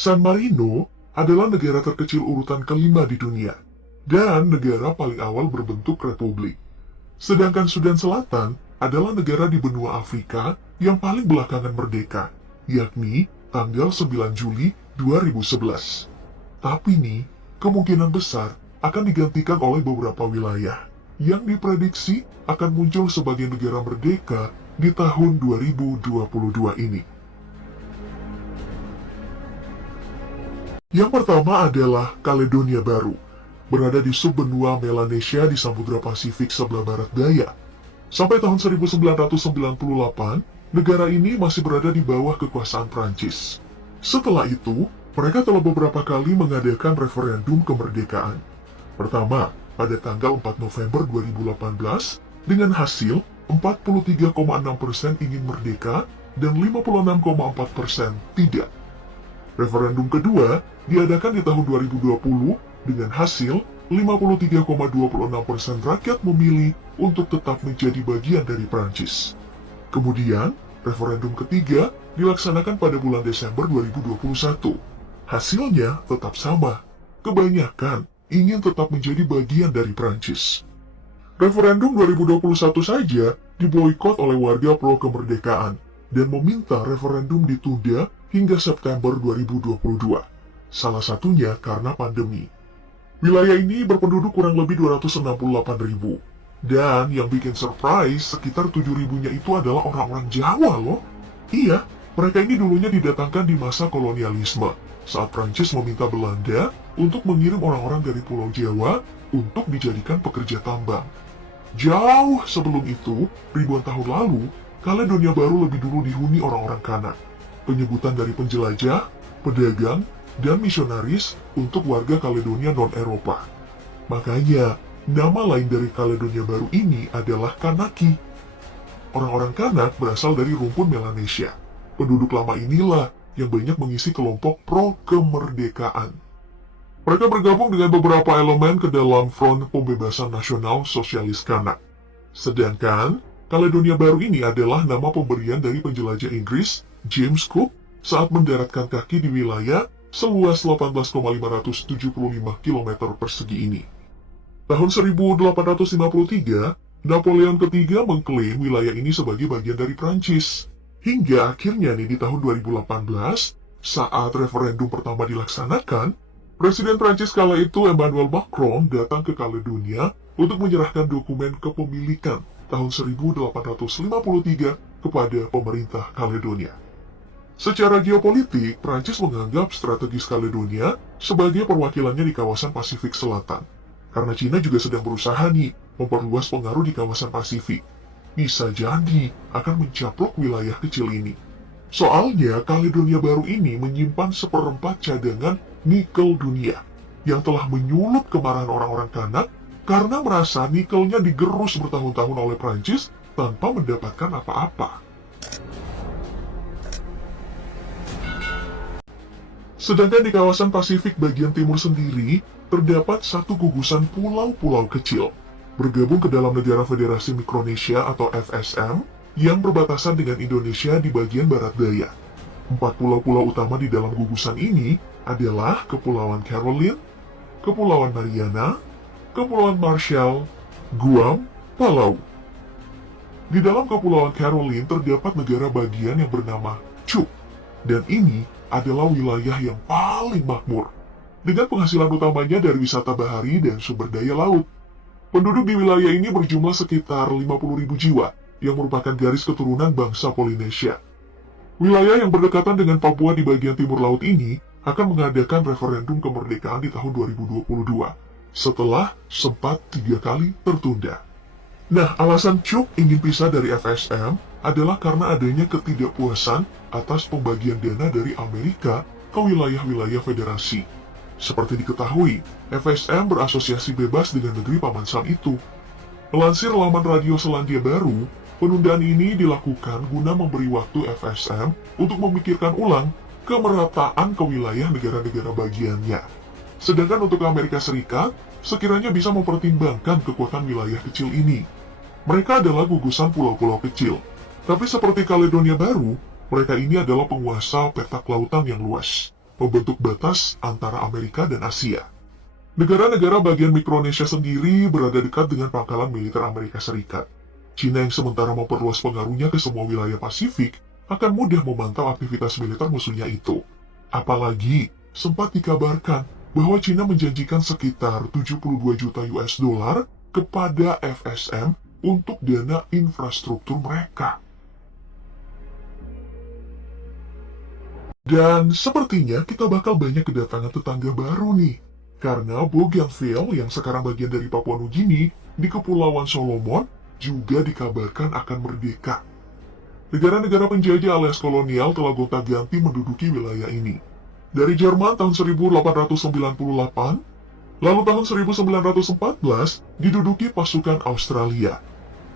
San Marino adalah negara terkecil urutan kelima di dunia, dan negara paling awal berbentuk republik. Sedangkan Sudan Selatan adalah negara di benua Afrika yang paling belakangan merdeka, yakni tanggal 9 Juli 2011. Tapi nih, kemungkinan besar akan digantikan oleh beberapa wilayah yang diprediksi akan muncul sebagai negara merdeka di tahun 2022 ini. Yang pertama adalah Kaledonia Baru, berada di subbenua Melanesia di Samudra Pasifik sebelah barat daya. Sampai tahun 1998, negara ini masih berada di bawah kekuasaan Prancis. Setelah itu, mereka telah beberapa kali mengadakan referendum kemerdekaan. Pertama, pada tanggal 4 November 2018, dengan hasil 43,6% ingin merdeka dan 56,4% tidak. Referendum kedua diadakan di tahun 2020 dengan hasil 53,26% rakyat memilih untuk tetap menjadi bagian dari Prancis. Kemudian, referendum ketiga dilaksanakan pada bulan Desember 2021. Hasilnya tetap sama. Kebanyakan ingin tetap menjadi bagian dari Prancis. Referendum 2021 saja diboikot oleh warga pro kemerdekaan dan meminta referendum ditunda hingga September 2022. Salah satunya karena pandemi. Wilayah ini berpenduduk kurang lebih 268.000. Dan yang bikin surprise, sekitar 7.000-nya itu adalah orang-orang Jawa loh. Iya, mereka ini dulunya didatangkan di masa kolonialisme, saat Prancis meminta Belanda untuk mengirim orang-orang dari Pulau Jawa untuk dijadikan pekerja tambang. Jauh sebelum itu, ribuan tahun lalu, Kaledonia Baru lebih dulu dihuni orang-orang Kanak. Penyebutan dari penjelajah, pedagang, dan misionaris untuk warga Kaledonia non-Eropa. Makanya, nama lain dari Kaledonia Baru ini adalah Kanaki. Orang-orang Kanak berasal dari rumpun Melanesia. Penduduk lama inilah yang banyak mengisi kelompok pro-kemerdekaan. Mereka bergabung dengan beberapa elemen ke dalam Front Pembebasan Nasional Sosialis Kanak. Sedangkan, Kaledonia Baru ini adalah nama pemberian dari penjelajah Inggris, James Cook, saat mendaratkan kaki di wilayah seluas 18,575 km persegi ini. Tahun 1853, Napoleon III mengklaim wilayah ini sebagai bagian dari Prancis. Hingga akhirnya nih di tahun 2018, saat referendum pertama dilaksanakan, Presiden Prancis kala itu Emmanuel Macron datang ke Kaledonia untuk menyerahkan dokumen kepemilikan tahun 1853 kepada pemerintah Kaledonia. Secara geopolitik, Prancis menganggap strategis Kaledonia sebagai perwakilannya di kawasan Pasifik Selatan. Karena Cina juga sedang berusaha nih memperluas pengaruh di kawasan Pasifik. Bisa jadi akan mencaplok wilayah kecil ini. Soalnya Kaledonia Baru ini menyimpan seperempat cadangan nikel dunia yang telah menyulut kemarahan orang-orang Kanak karena merasa nikelnya digerus bertahun-tahun oleh Prancis tanpa mendapatkan apa-apa. Sedangkan di kawasan Pasifik bagian timur sendiri, terdapat satu gugusan pulau-pulau kecil, bergabung ke dalam Negara Federasi Mikronesia atau FSM, yang berbatasan dengan Indonesia di bagian barat daya. 4 pulau-pulau utama di dalam gugusan ini adalah Kepulauan Caroline, Kepulauan Mariana, Kepulauan Marshall, Guam, Palau. Di dalam Kepulauan Caroline terdapat negara bagian yang bernama Chuuk, dan ini adalah wilayah yang paling makmur, dengan penghasilan utamanya dari wisata bahari dan sumber daya laut. Penduduk di wilayah ini berjumlah sekitar 50.000 jiwa, yang merupakan garis keturunan bangsa Polinesia. Wilayah yang berdekatan dengan Papua di bagian timur laut ini akan mengadakan referendum kemerdekaan di tahun 2022, setelah sempat 3 kali tertunda. Nah, alasan Chuuk ingin pisah dari FSM adalah karena adanya ketidakpuasan atas pembagian dana dari Amerika ke wilayah-wilayah federasi. Seperti diketahui, FSM berasosiasi bebas dengan negeri Paman Sam itu. Melansir laman radio Selandia Baru, penundaan ini dilakukan guna memberi waktu FSM untuk memikirkan ulang kemerataan ke wilayah negara-negara bagiannya. Sedangkan untuk Amerika Serikat, sekiranya bisa mempertimbangkan kekuatan wilayah kecil ini. Mereka adalah gugusan pulau-pulau kecil, tapi seperti Kaledonia Baru, mereka ini adalah penguasa petak lautan yang luas. membentuk batas antara Amerika dan Asia. Negara-negara bagian Mikronesia sendiri berada dekat dengan pangkalan militer Amerika Serikat. Cina yang sementara memperluas pengaruhnya ke semua wilayah Pasifik akan mudah memantau aktivitas militer musuhnya itu. Apalagi, sempat dikabarkan bahwa Cina menjanjikan sekitar 72 juta US dollar kepada FSM untuk dana infrastruktur mereka. Dan sepertinya kita bakal banyak kedatangan tetangga baru nih. Karena Bougainville yang sekarang bagian dari Papua Nugini di Kepulauan Solomon juga dikabarkan akan merdeka. Negara-negara penjajah alias kolonial telah gonta-ganti menduduki wilayah ini. Dari Jerman tahun 1898, lalu tahun 1914 diduduki pasukan Australia.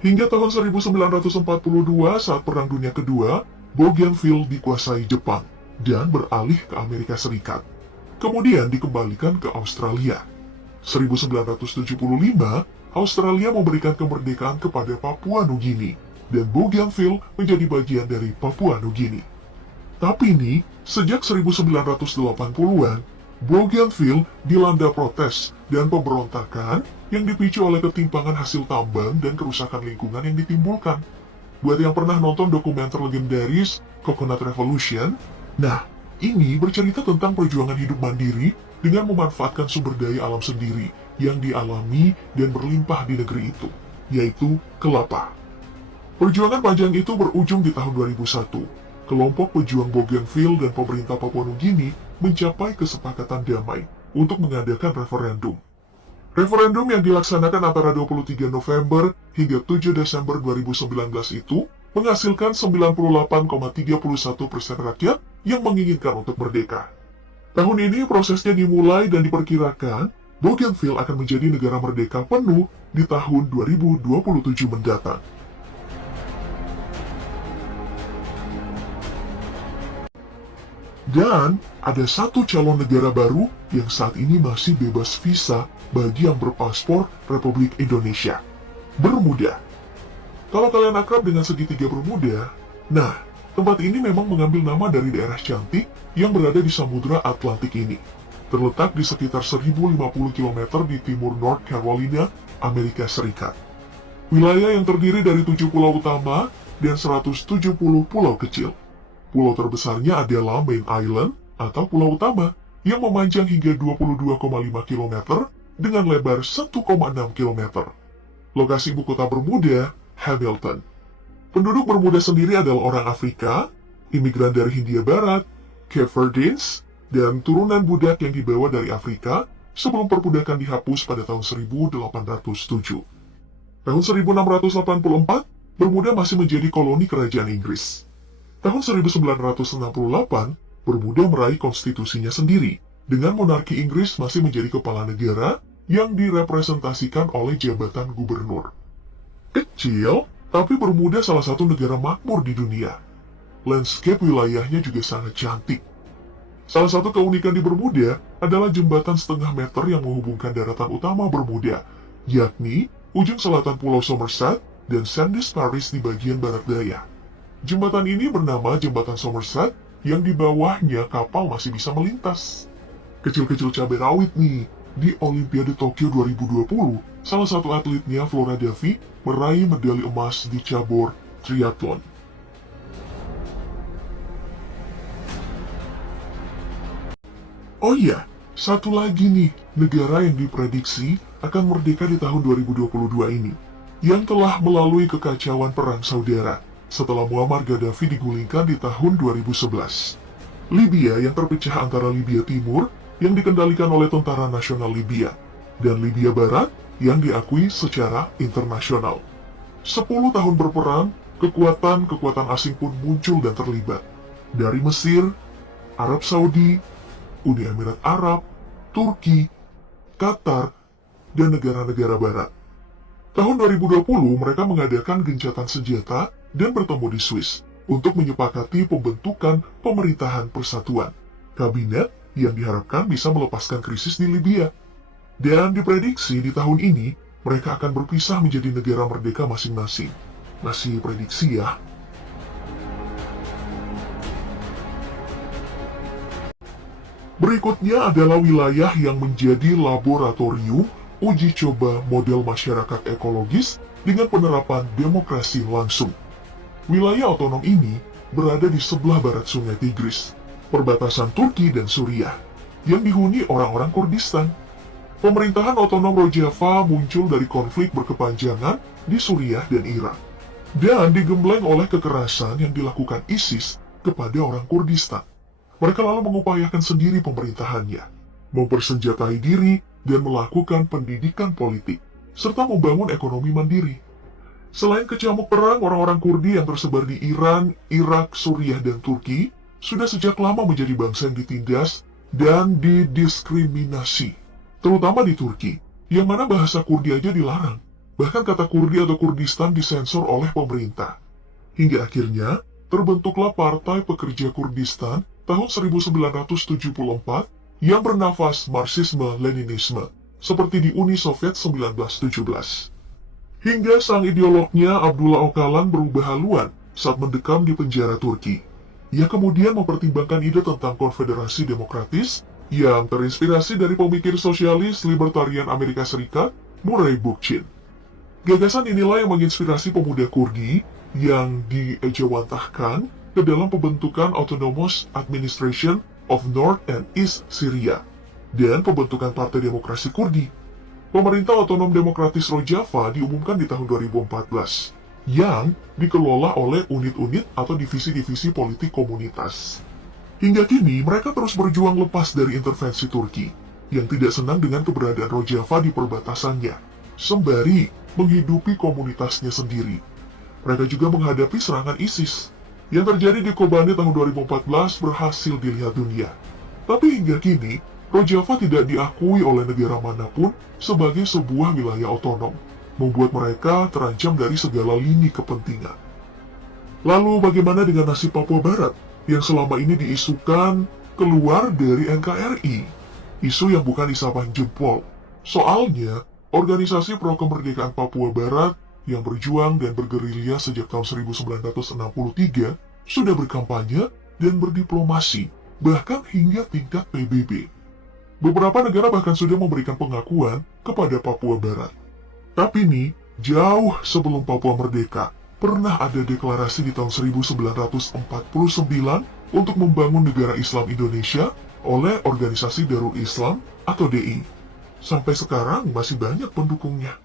Hingga tahun 1942 saat Perang Dunia Kedua, Bougainville dikuasai Jepang dan beralih ke Amerika Serikat. Kemudian dikembalikan ke Australia. 1975, Australia memberikan kemerdekaan kepada Papua Nugini, dan Bougainville menjadi bagian dari Papua Nugini. Tapi nih, sejak 1980-an, Bougainville dilanda protes dan pemberontakan yang dipicu oleh ketimpangan hasil tambang dan kerusakan lingkungan yang ditimbulkan. Buat yang pernah nonton dokumenter legendaris Coconut Revolution, nah, ini bercerita tentang perjuangan hidup mandiri dengan memanfaatkan sumber daya alam sendiri yang dialami dan berlimpah di negeri itu, yaitu kelapa. Perjuangan panjang itu berujung di tahun 2001. Kelompok pejuang Bougainville dan pemerintah Papua Nugini mencapai kesepakatan damai untuk mengadakan referendum. Referendum yang dilaksanakan antara 23 November hingga 7 Desember 2019 itu menghasilkan 98,31% rakyat yang menginginkan untuk merdeka. Tahun ini prosesnya dimulai dan diperkirakan Bougainville akan menjadi negara merdeka penuh di tahun 2027 mendatang. Dan ada satu calon negara baru yang saat ini masih bebas visa bagi yang berpaspor Republik Indonesia, Bermuda. Kalau kalian akrab dengan segitiga Bermuda, nah, tempat ini memang mengambil nama dari daerah cantik yang berada di Samudra Atlantik ini. Terletak di sekitar 1050 km di timur North Carolina, Amerika Serikat. Wilayah yang terdiri dari 7 pulau utama dan 170 pulau kecil. Pulau terbesarnya adalah Main Island atau pulau utama yang memanjang hingga 22,5 km dengan lebar 1,6 km. Lokasi ibu kota Bermuda, Hamilton. Penduduk Bermuda sendiri adalah orang Afrika, imigran dari Hindia Barat, Cape Verdeans, dan turunan budak yang dibawa dari Afrika sebelum perbudakan dihapus pada tahun 1807. Tahun 1684, Bermuda masih menjadi koloni kerajaan Inggris. Tahun 1968, Bermuda meraih konstitusinya sendiri, dengan monarki Inggris masih menjadi kepala negara yang direpresentasikan oleh jabatan gubernur. Kecil, tapi Bermuda salah satu negara makmur di dunia. Landscape wilayahnya juga sangat cantik. Salah satu keunikan di Bermuda adalah jembatan setengah meter yang menghubungkan daratan utama Bermuda, yakni ujung selatan Pulau Somerset dan Sandys Parish di bagian barat daya. Jembatan ini bernama Jembatan Somerset yang di bawahnya kapal masih bisa melintas. Kecil-kecil cabai rawit nih, di Olimpiade Tokyo 2020, salah satu atletnya Flora Davi meraih medali emas di cabur triathlon. Oh iya, satu lagi nih, negara yang diprediksi akan merdeka di tahun 2022 ini, yang telah melalui kekacauan perang saudara setelah Muammar Gaddafi digulingkan di tahun 2011. Libya yang terpecah antara Libya Timur yang dikendalikan oleh Tentara Nasional Libya dan Libya Barat yang diakui secara internasional. 10 tahun berperang, kekuatan-kekuatan asing pun muncul dan terlibat. Dari Mesir, Arab Saudi, Uni Emirat Arab, Turki, Qatar, dan negara-negara barat. Tahun 2020 mereka mengadakan gencatan senjata dan bertemu di Swiss untuk menyepakati pembentukan pemerintahan persatuan, kabinet yang diharapkan bisa melepaskan krisis di Libya. Dan diprediksi di tahun ini, mereka akan berpisah menjadi negara merdeka masing-masing. Masih prediksi ya. Berikutnya adalah wilayah yang menjadi laboratorium uji coba model masyarakat ekologis dengan penerapan demokrasi langsung. Wilayah otonom ini berada di sebelah barat Sungai Tigris, perbatasan Turki dan Suriah, yang dihuni orang-orang Kurdistan. Pemerintahan otonom Rojava muncul dari konflik berkepanjangan di Suriah dan Irak, dan digembleng oleh kekerasan yang dilakukan ISIS kepada orang Kurdistan. Mereka lalu mengupayakan sendiri pemerintahannya, mempersenjatai diri dan melakukan pendidikan politik, serta membangun ekonomi mandiri. Selain kecamuk perang, orang-orang Kurdi yang tersebar di Iran, Irak, Suriah, dan Turki sudah sejak lama menjadi bangsa yang ditindas dan didiskriminasi, terutama di Turki, yang mana bahasa Kurdi aja dilarang. Bahkan kata Kurdi atau Kurdistan disensor oleh pemerintah. Hingga akhirnya, terbentuklah Partai Pekerja Kurdistan tahun 1974 yang bernafas Marxisme-Leninisme, seperti di Uni Soviet 1917. Hingga sang ideolognya Abdullah Öcalan berubah haluan saat mendekam di penjara Turki. Ia kemudian mempertimbangkan ide tentang konfederasi demokratis yang terinspirasi dari pemikir sosialis libertarian Amerika Serikat, Murray Bookchin. Gagasan inilah yang menginspirasi pemuda Kurdi yang diejawantahkan ke dalam pembentukan Autonomous Administration of North and East Syria dan pembentukan Partai Demokrasi Kurdi. Pemerintah Otonom Demokratis Rojava diumumkan di tahun 2014 yang dikelola oleh unit-unit atau divisi-divisi politik komunitas. Hingga kini mereka terus berjuang lepas dari intervensi Turki yang tidak senang dengan keberadaan Rojava di perbatasannya, sembari menghidupi komunitasnya sendiri. Mereka juga menghadapi serangan ISIS yang terjadi di Kobane tahun 2014 berhasil dilihat dunia. Tapi hingga kini, Rojava tidak diakui oleh negara manapun sebagai sebuah wilayah otonom, membuat mereka terancam dari segala lini kepentingan. Lalu bagaimana dengan nasib Papua Barat yang selama ini diisukan keluar dari NKRI? Isu yang bukan isapan jempol. Soalnya, organisasi pro-kemerdekaan Papua Barat yang berjuang dan bergerilya sejak tahun 1963 sudah berkampanye dan berdiplomasi, bahkan hingga tingkat PBB. Beberapa negara bahkan sudah memberikan pengakuan kepada Papua Barat. Tapi nih, jauh sebelum Papua merdeka, pernah ada deklarasi di tahun 1949 untuk membangun negara Islam Indonesia oleh Organisasi Darul Islam atau DI. Sampai sekarang masih banyak pendukungnya.